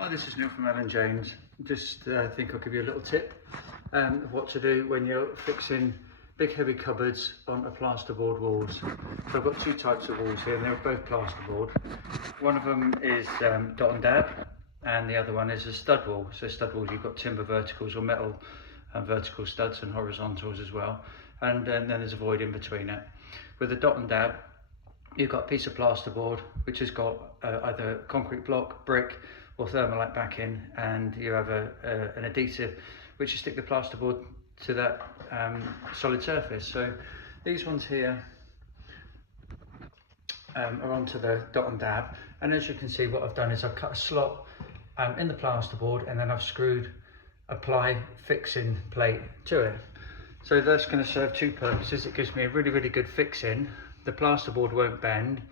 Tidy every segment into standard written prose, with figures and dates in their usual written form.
Hi, this is Neil from Alan James. Just think I'll give you a little tip of what to do when you're fixing big heavy cupboards onto plasterboard walls. So I've got two types of walls here and they're both plasterboard. One of them is dot and dab and the other one is a stud wall. So stud walls, you've got timber verticals or metal vertical studs and horizontals as well. And then there's a void in between it. With the dot and dab, you've got a piece of plasterboard which has got either concrete block, brick or thermalite backing, and you have an adhesive which you stick the plasterboard to that solid surface. So these ones here are onto the dot and dab, and as you can see what I've done is I've cut a slot in the plasterboard and then I've screwed a ply fixing plate to it. So that's going to serve two purposes. It gives me a really good fixing. The plasterboard won't bend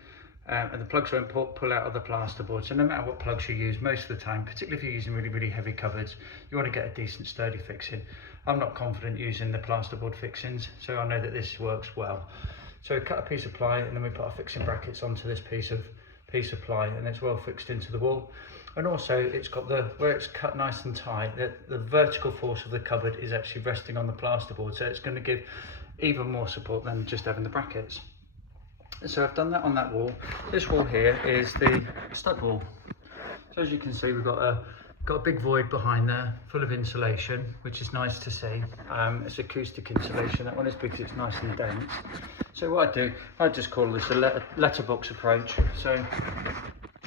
and the plugs won't pull out of the plasterboard. So no matter what plugs you use, most of the time, particularly if you're using really heavy cupboards, you want to get a decent sturdy fixing. I'm not confident using the plasterboard fixings, so I know that this works well. So we cut a piece of ply and then we put our fixing brackets onto this piece of ply, and it's well fixed into the wall. And also it's got where it's cut nice and tight, the vertical force of the cupboard is actually resting on the plasterboard, so it's going to give even more support than just having the brackets. So I've done that on that wall. This wall here is the stud wall. So as you can see, we've got a big void behind there full of insulation, which is nice to see. It's acoustic insulation. That one is because it's nice and dense. So what I do, I just call this a letterbox approach. So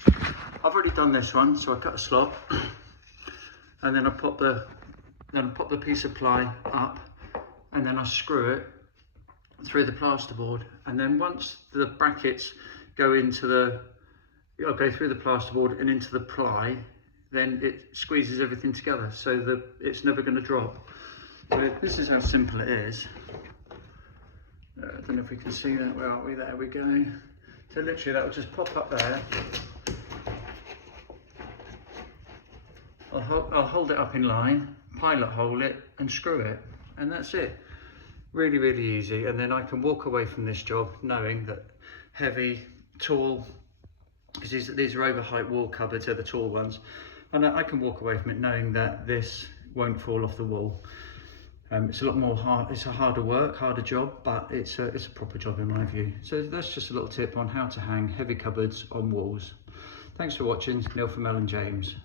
I've already done this one, so I cut a slot and then I pop the piece of ply up and then I screw it through the plasterboard, and then once the brackets go through the plasterboard and into the ply, then it squeezes everything together so that it's never going to drop. So this is how simple it is. I don't know if we can see that. Where are we? There we go. So literally that will just pop up there. I'll hold it up in line, pilot hole it and screw it, and that's it. Really easy. And then I can walk away from this job knowing that heavy, tall, because these are overheight wall cupboards, they're the tall ones, and I can walk away from it knowing that this won't fall off the wall. It's a lot more it's a harder job, but it's a proper job in my view. So that's just a little tip on how to hang heavy cupboards on walls. Thanks for watching. Neil from Alan James.